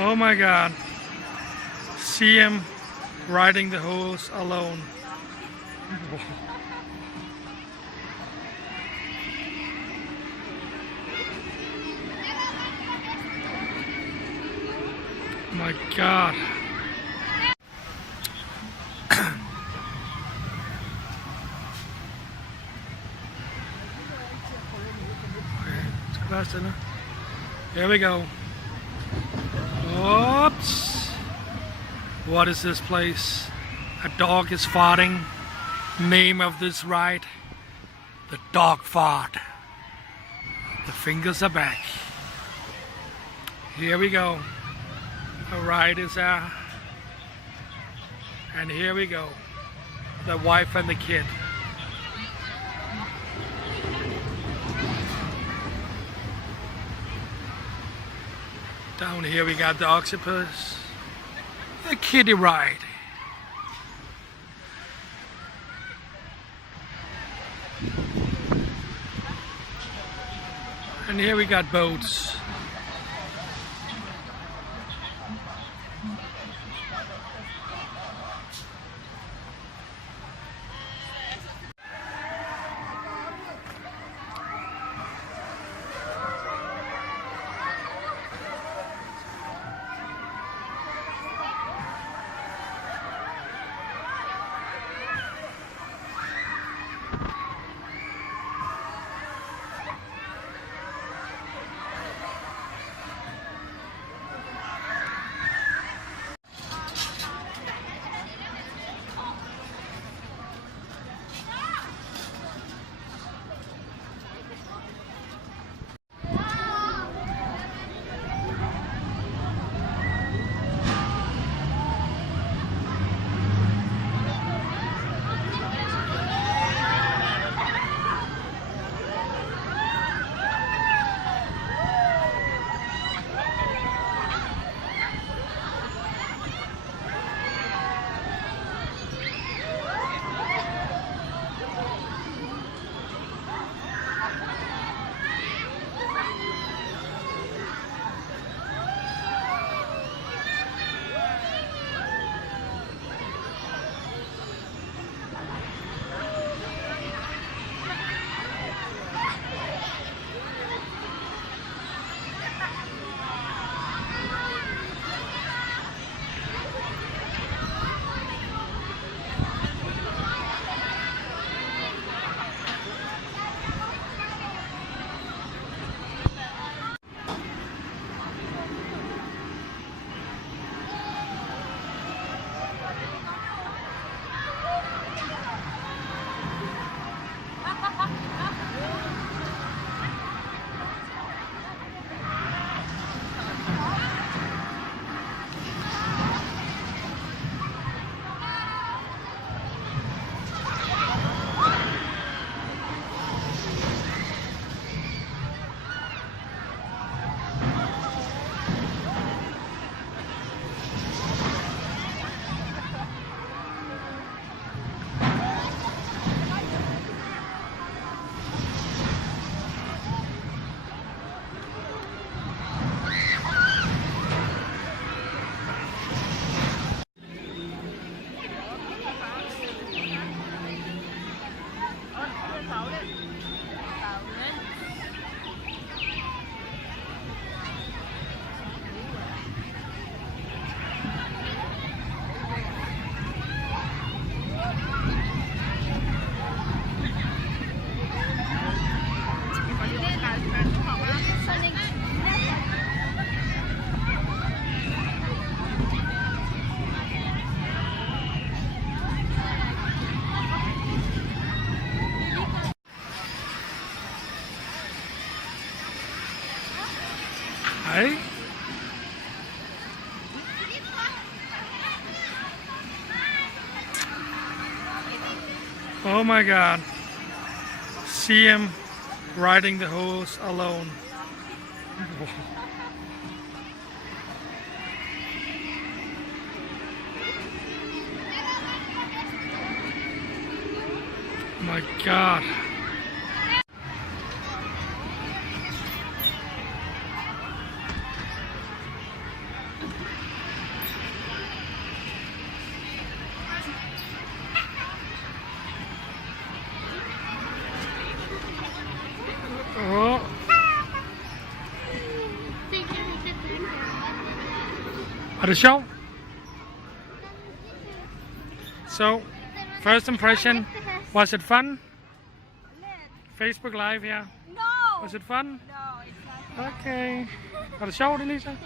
Oh my God. See him riding the horse alone. My God. Here we go. Oops. What is this place? A dog is farting. Name of this ride: the dog fart. The fingers are back. Here we go. The ride is out. And here we go. The wife and the kid. Down here we got the octopus, the kiddie ride. And here we got boats. Hey? Oh my God. See him riding the horse alone. My God. Var det sjovt? So, first impression, was it fun? Facebook Live here. No! Was it fun? No, it's not. Okay. Var det sjovt, Elisa? Yeah.